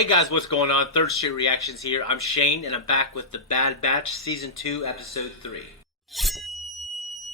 Hey guys, what's going on? Third Street Reactions here. I'm Shane, and I'm back with The Bad Batch, Season 2, Episode 3.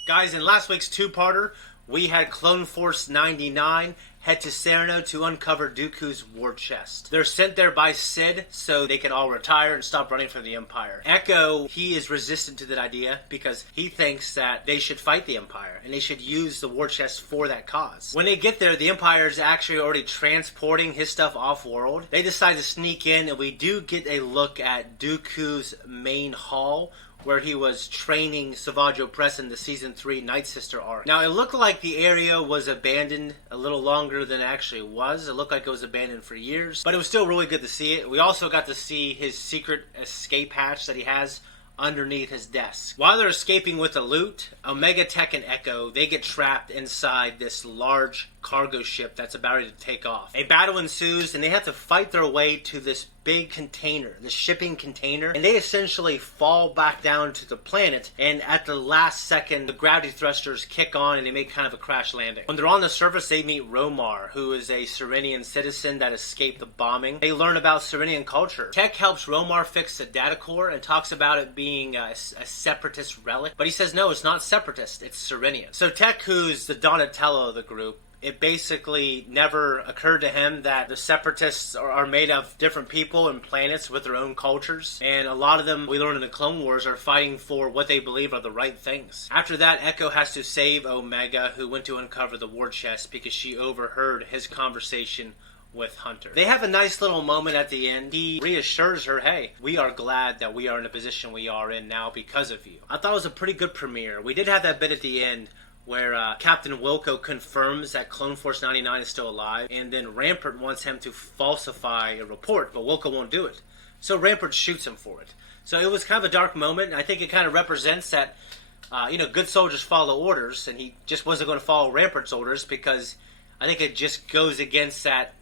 Guys, in last week's two-parter, we had Clone Force 99 head to Sereno to uncover Dooku's war chest. They're sent there by Sid so they can all retire and stop running from the Empire. Echo, he is resistant to that idea because he thinks that they should fight the Empire and they should use the war chest for that cause. When they get there, the Empire is actually already transporting his stuff off-world. They decide to sneak in, and we do get a look at Dooku's main hall, where he was training Savage Opress in the Season 3 Night Sister arc. Now, it looked like the area was abandoned a little longer than it actually was. It looked like it was abandoned for years, but it was still really good to see it. We also got to see his secret escape hatch that he has underneath his desk. While they're escaping with the loot, Omega Tech and Echo, they get trapped inside this large cargo ship that's about ready to take off. A battle ensues, and they have to fight their way to this big container, the shipping container, and they essentially fall back down to the planet, and at the last second, the gravity thrusters kick on and they make kind of a crash landing. When they're on the surface, they meet Romar, who is a Serenian citizen that escaped the bombing. They learn about Serenian culture. Tech helps Romar fix the data core and talks about it being a separatist relic, but he says no, it's not separatist, it's Serenian. So Tech, who's the Donatello of the group, it basically never occurred to him that the Separatists are made of different people and planets with their own cultures. And a lot of them, we learn in the Clone Wars, are fighting for what they believe are the right things. After that, Echo has to save Omega, who went to uncover the war chest because she overheard his conversation with Hunter. They have a nice little moment at the end. He reassures her, hey, we are glad that we are in the position we are in now because of you. I thought it was a pretty good premiere. We did have that bit at the end where Captain Wilco confirms that Clone Force 99 is still alive, and then Rampart wants him to falsify a report, but Wilco won't do it. So Rampart shoots him for it. So it was kind of a dark moment, and I think it kind of represents that, good soldiers follow orders, and he just wasn't going to follow Rampart's orders because I think it just goes against that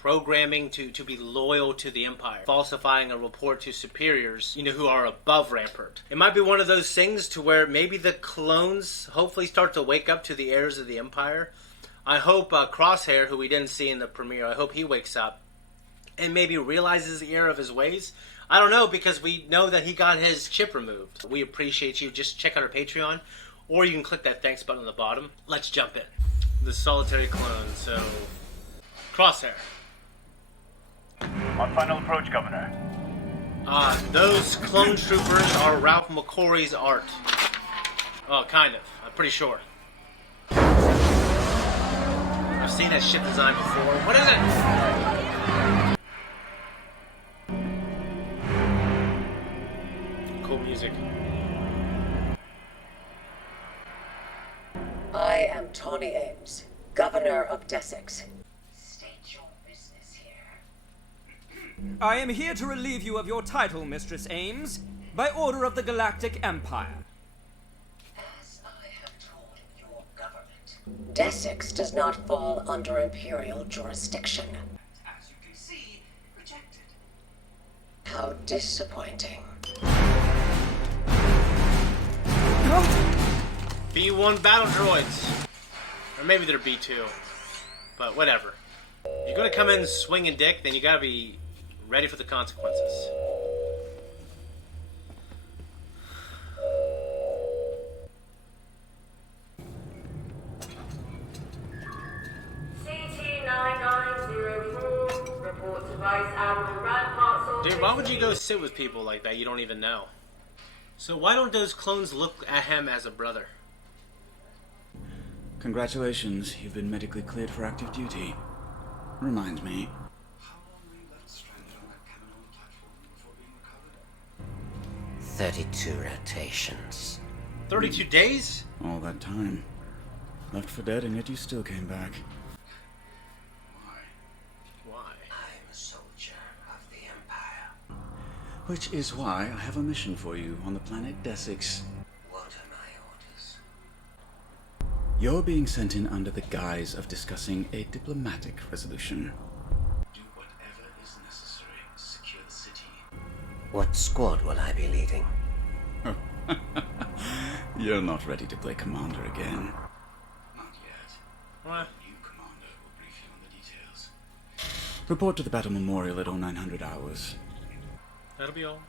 programming to be loyal to the Empire, falsifying a report to superiors, who are above Rampart. It might be one of those things to where maybe the clones hopefully start to wake up to the heirs of the Empire. I hope Crosshair, who we didn't see in the premiere, I hope he wakes up and maybe realizes the error of his ways. I don't know, because we know that he got his chip removed. We appreciate you. Just check out our Patreon, or you can click that thanks button on the bottom. Let's jump in. The solitary clone, so Crosshair. On final approach, Governor. Those clone troopers are Ralph McQuarrie's art. Oh, kind of. I'm pretty sure. I've seen that ship design before. What is it? Cool music. I am Tawny Ames, Governor of Desix. I am here to relieve you of your title, Mistress Ames, by order of the Galactic Empire. As I have told your government, Desix does not fall under Imperial jurisdiction. As you can see, rejected. How disappointing. B1 battle droids. Or maybe they're B2. But whatever. If you're gonna come in swinging dick, then you gotta be ready for the consequences. CT-9904, report to Vice Admiral Rampart's office. Dude, why would you go sit with people like that you don't even know? So why don't those clones look at him as a brother? Congratulations, you've been medically cleared for active duty. Reminds me. How long were you left stranded on that cannon on the platform before being recovered? 32 rotations. 32 days? All that time. Left for dead, and yet you still came back. Why? Why? I'm a soldier of the Empire. Which is why I have a mission for you on the planet Desix. What are my orders? You're being sent in under the guise of discussing a diplomatic resolution. Do whatever is necessary to secure the city. What squad will I be leading? You're not ready to play commander again. Not yet. What? New commander will brief you on the details. Report to the Battle Memorial at 0900 hours. That'll be all.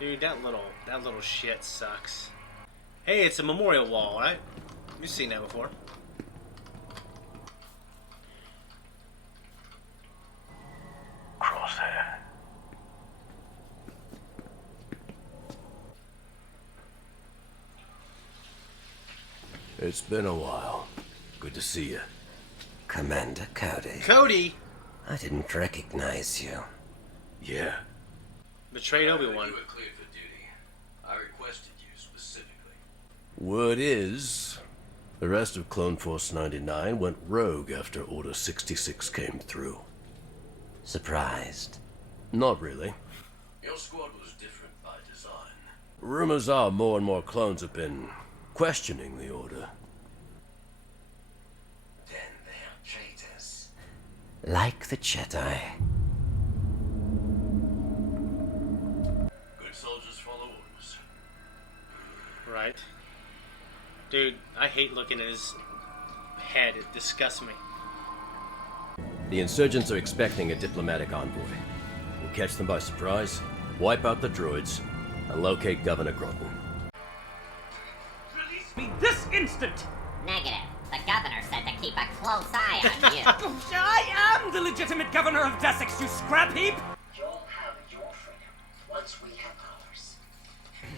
Dude, that little shit sucks. Hey, it's a memorial wall, right? You've seen that before. Crosshair. It's been a while. Good to see you. Commander Cody. Cody I didn't recognize you. Yeah. betrayed Obi-Wan. You were cleared for duty. I requested you specifically. Word is, the rest of Clone Force 99 went rogue after Order 66 came through. Surprised? Not really. Your squad was different by design. Rumors are more and more clones have been questioning the Order. Then they're traitors. Like the Jedi. Good soldiers follow orders. Right. Dude, I hate looking at his head. It disgusts me. The insurgents are expecting a diplomatic envoy. We'll catch them by surprise, wipe out the droids, and locate Governor Groton. Release me this instant! Negative. The governor said to keep a close eye on you. I am the legitimate governor of Desix, you scrap heap! You'll have your freedom once we have ours.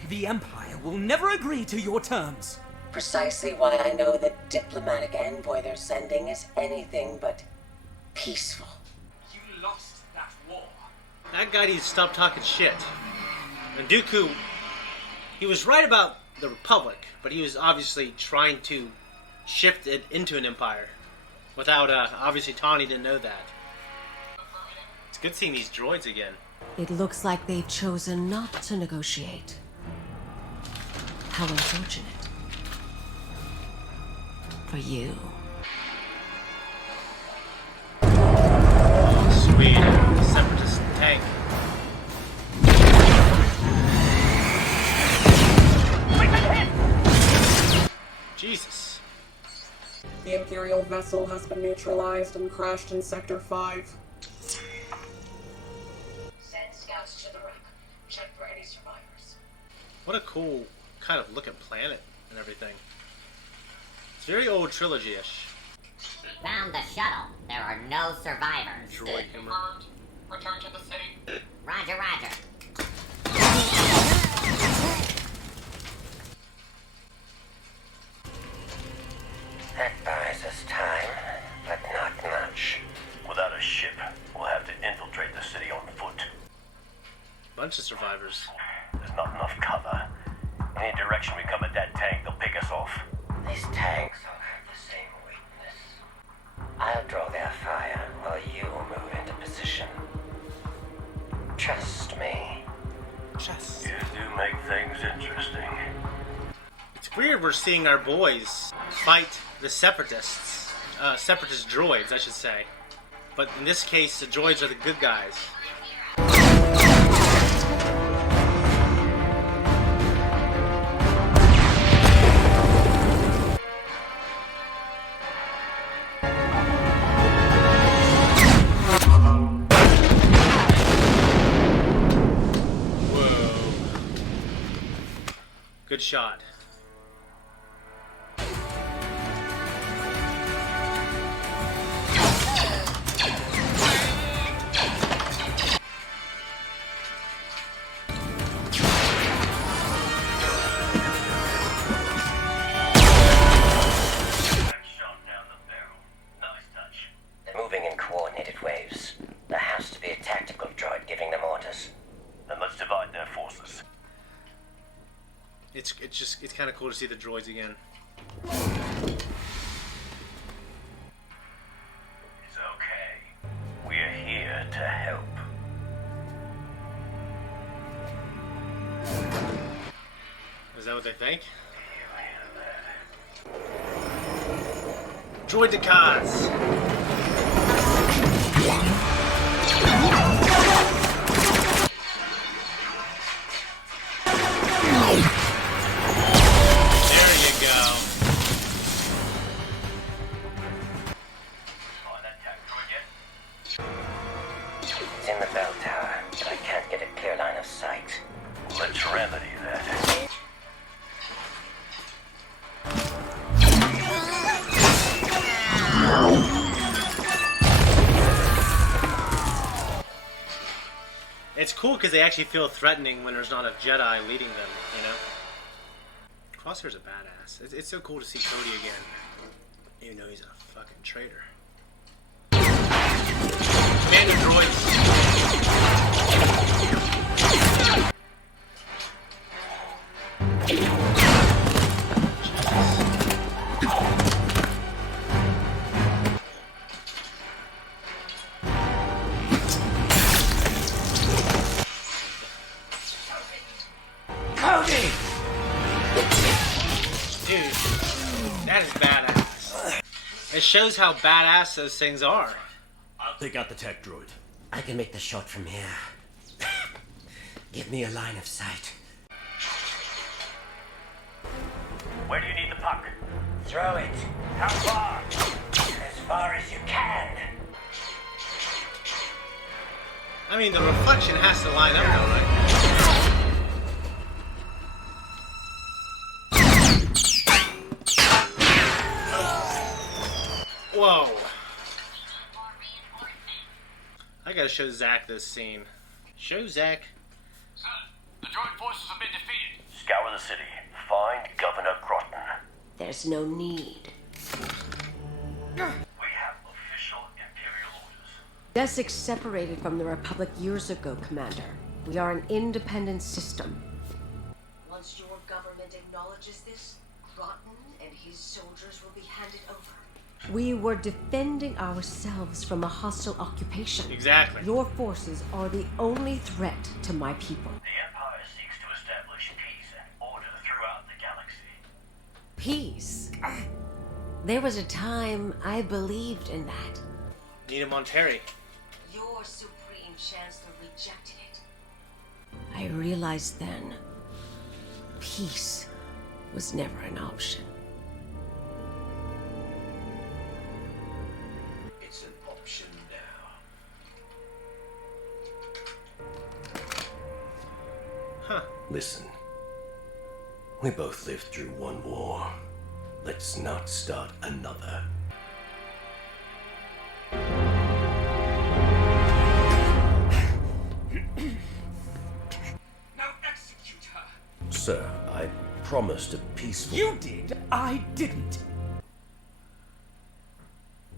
The Empire will never agree to your terms. Precisely why I know the diplomatic envoy they're sending is anything but peaceful. You lost that war. That guy needs to stop talking shit. And Dooku, he was right about the Republic, but he was obviously trying to shift it into an empire. Without, obviously Tawny didn't know that. It's good seeing these droids again. It looks like they've chosen not to negotiate. How unfortunate. For you. Sweet. Separatist tank. Jesus. The Imperial vessel has been neutralized and crashed in Sector 5. Send scouts to the wreck. Check for any survivors. What a cool kind of looking planet and everything. It's very old trilogy-ish. Found the shuttle. There are no survivors. Droid humor. Return to the city. Roger, roger. That buys us time, but not much. Without a ship, we'll have to infiltrate the city on foot. Bunch of survivors. There's not enough cover. Any direction we come at that tank, they'll pick us off. These tanks all have the same weakness. I'll draw their fire while you move into position. Trust me. Just. You do make things interesting. It's weird we're seeing our boys fight the separatists. Separatist droids, I should say. But in this case, the droids are the good guys. Whoa. Good shot. Shot down the barrel. Nice touch. They're moving in coordinated waves. There has to be a tactical droid giving them orders. Then let's divide their forces. It's kind of cool to see the droids again. It's okay. We're here to help. Is that what they think? Droid Decans! There you go. Find that tech droid yet? bell tower, but I can't get a clear line of sight. Let's remedy that. It's cool because they actually feel threatening when there's not a Jedi leading them, you know? Crosshair's a badass. It's so cool to see Cody again. Even though he's a fucking traitor. Band of droids. Cody! Dude, that is badass. It shows how badass those things are. I'll take out the tech droid. I can make the shot from here. Give me a line of sight. Where do you need the puck? Throw it. How far? As far as you can. I mean, the reflection has to line up though, right? Whoa. I gotta show Zach this scene. Show Zach. Sir, the droid forces have been defeated. Scour the city. Find Governor Groton. There's no need. We have official Imperial orders. Desix separated from the Republic years ago, Commander. We are an independent system. Once your government acknowledges this, Groton and his soldiers will be handed over. We were defending ourselves from a hostile occupation. Exactly. Your forces are the only threat to my people. The Empire seeks to establish peace and order throughout the galaxy. Peace. There was a time I believed in that. Nina Monteri. Your Supreme Chancellor rejected it. I realized then, peace was never an option. It's an option now. Huh. Listen. We both lived through one war. Let's not start another. Now execute her. Sir, I promised a peaceful... You did. I didn't.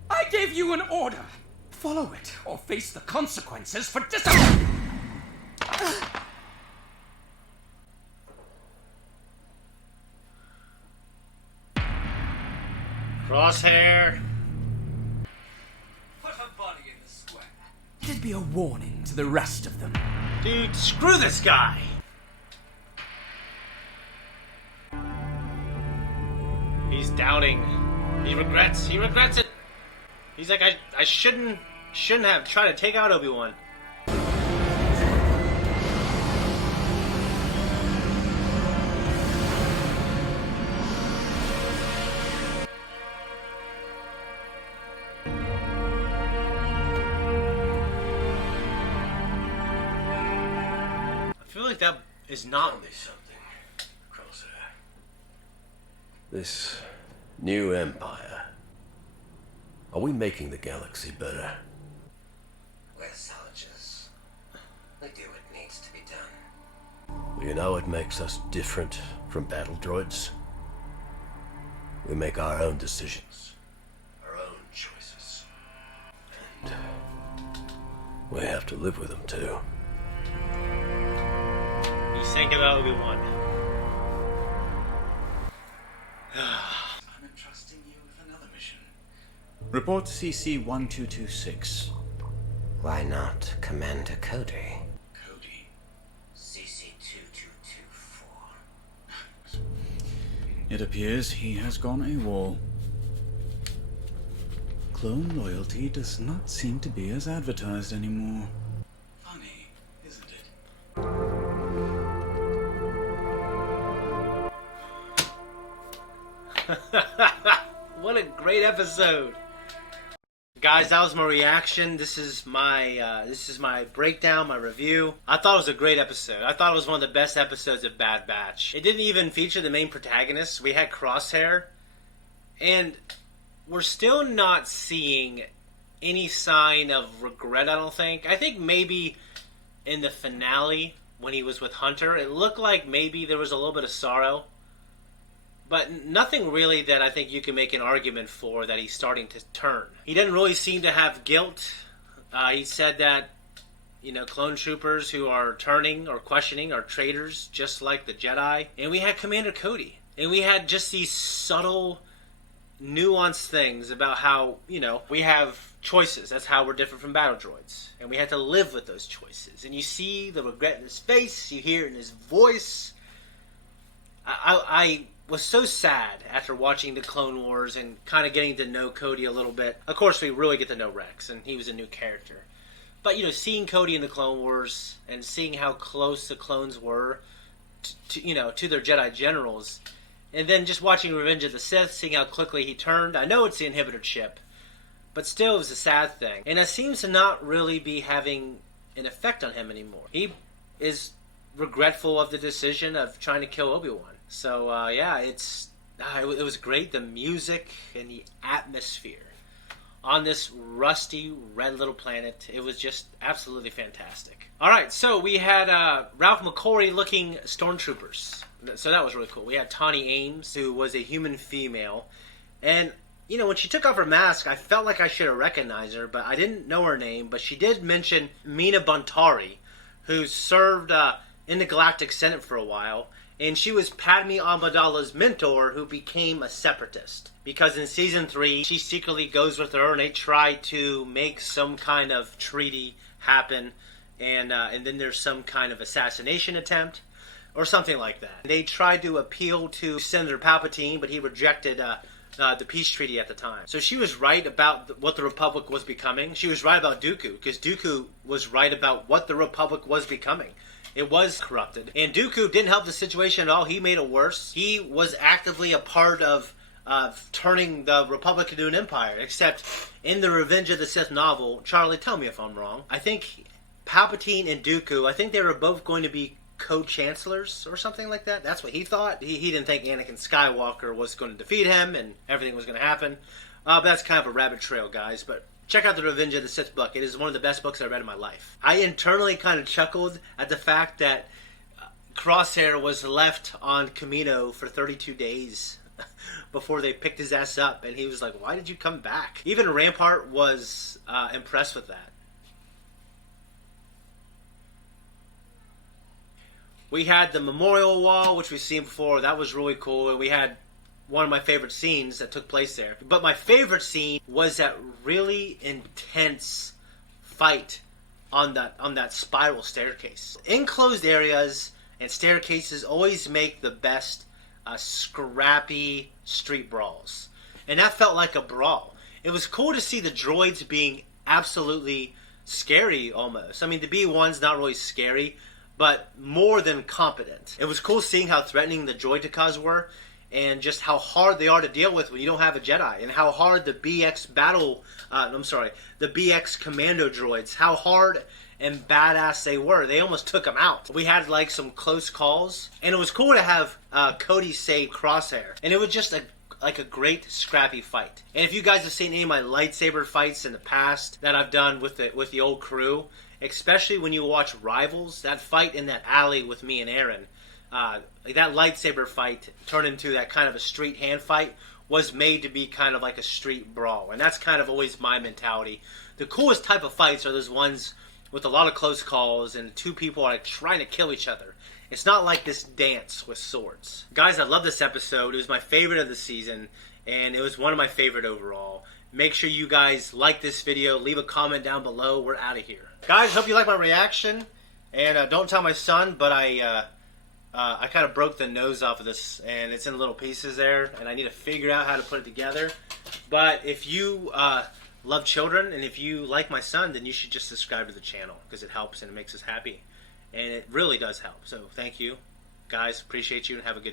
I gave you an order. Follow it or face the consequences for disobeying. Crosshair. Put her body in the square. It'd be a warning to the rest of them. Dude, screw this guy. He's doubting. He regrets it. He's like, I shouldn't have tried to take out Obi-Wan. I feel like that is not Tell me something, Crosshair. This new empire, are we making the galaxy better? We're soldiers. We do what needs to be done. You know what makes us different from battle droids? We make our own decisions, our own choices. And we have to live with them too. He's thinking about Obi-Wan. I'm entrusting you with another mission. Report CC-1226. Why not Commander Cody? Cody. CC-2224. It appears he has gone AWOL. Clone loyalty does not seem to be as advertised anymore. Funny, isn't it? What a great episode. guys, that was my reaction. This is my breakdown, my review. I thought it was a great episode. I thought it was one of the best episodes of Bad Batch. It didn't even feature the main protagonist. We had Crosshair, and we're still not seeing any sign of regret, I don't think. I think maybe in the finale, when he was with Hunter, it looked like maybe there was a little bit of sorrow. But nothing really that I think you can make an argument for that he's starting to turn. He doesn't really seem to have guilt. He said that, clone troopers who are turning or questioning are traitors, just like the Jedi. And we had Commander Cody. And we had just these subtle, nuanced things about how, we have choices. That's how we're different from battle droids. And we had to live with those choices. And you see the regret in his face. You hear it in his voice. I was so sad after watching the Clone Wars and kind of getting to know Cody a little bit. Of course, we really get to know Rex, and he was a new character. But, seeing Cody in the Clone Wars and seeing how close the clones were to their Jedi generals, and then just watching Revenge of the Sith, seeing how quickly he turned. I know it's the inhibitor chip, but still it was a sad thing. And it seems to not really be having an effect on him anymore. He is regretful of the decision of trying to kill Obi-Wan. So, it was great. The music and the atmosphere on this rusty red little planet, it was just absolutely fantastic. All right, so we had Ralph McQuarrie-looking stormtroopers. So that was really cool. We had Tawny Ames, who was a human female. And, when she took off her mask, I felt like I should have recognized her, but I didn't know her name. But she did mention Mina Bontari, who served in the Galactic Senate for a while. And she was Padme Amidala's mentor, who became a separatist. Because in Season 3, she secretly goes with her, and they try to make some kind of treaty happen. And then there's some kind of assassination attempt, or something like that. They tried to appeal to Senator Palpatine, but he rejected the peace treaty at the time. So she was right about what the Republic was becoming. She was right about Dooku, because Dooku was right about what the Republic was becoming. It was corrupted. And Dooku didn't help the situation at all. He made it worse. He was actively a part of turning the Republic into an empire. Except in the Revenge of the Sith novel, Charlie, tell me if I'm wrong, I think Palpatine and Dooku, I think they were both going to be co-chancellors or something like that. That's what he thought. He didn't think Anakin Skywalker was going to defeat him and everything was going to happen. But that's kind of a rabbit trail, guys. But check out the Revenge of the Sith book. It is one of the best books I've read in my life. I internally kind of chuckled at the fact that Crosshair was left on Kamino for 32 days before they picked his ass up. And he was like, why did you come back? Even Rampart was impressed with that. We had the memorial wall, which we've seen before. That was really cool. And we had one of my favorite scenes that took place there. But my favorite scene was that really intense fight on that spiral staircase. Enclosed areas and staircases always make the best scrappy street brawls. And that felt like a brawl. It was cool to see the droids being absolutely scary almost. I mean, the B-1's not really scary, but more than competent. It was cool seeing how threatening the droidekas were, and just how hard they are to deal with when you don't have a Jedi, and how hard the BX the BX commando droids, how hard and badass they were. They almost took them out. We had like some close calls, and it was cool to have Cody save Crosshair, and it was just a great scrappy fight. And if you guys have seen any of my lightsaber fights in the past that I've done with the old crew, especially when you watch Rivals, that fight in that alley with me and Aaron, that lightsaber fight turned into that kind of a street hand fight, was made to be kind of like a street brawl. And that's kind of always my mentality. The coolest type of fights are those ones with a lot of close calls and two people are trying to kill each other. It's not like this dance with swords. Guys, I love this episode. It was my favorite of the season, and it was one of my favorite overall. Make sure you guys like this video. Leave a comment down below. We're out of here. Guys, hope you like my reaction. And don't tell my son, but I kind of broke the nose off of this, and it's in little pieces there, and I need to figure out how to put it together. But if you love children, and if you like my son, then you should just subscribe to the channel, because it helps and it makes us happy. And it really does help. So thank you. Guys, appreciate you, and have a good day.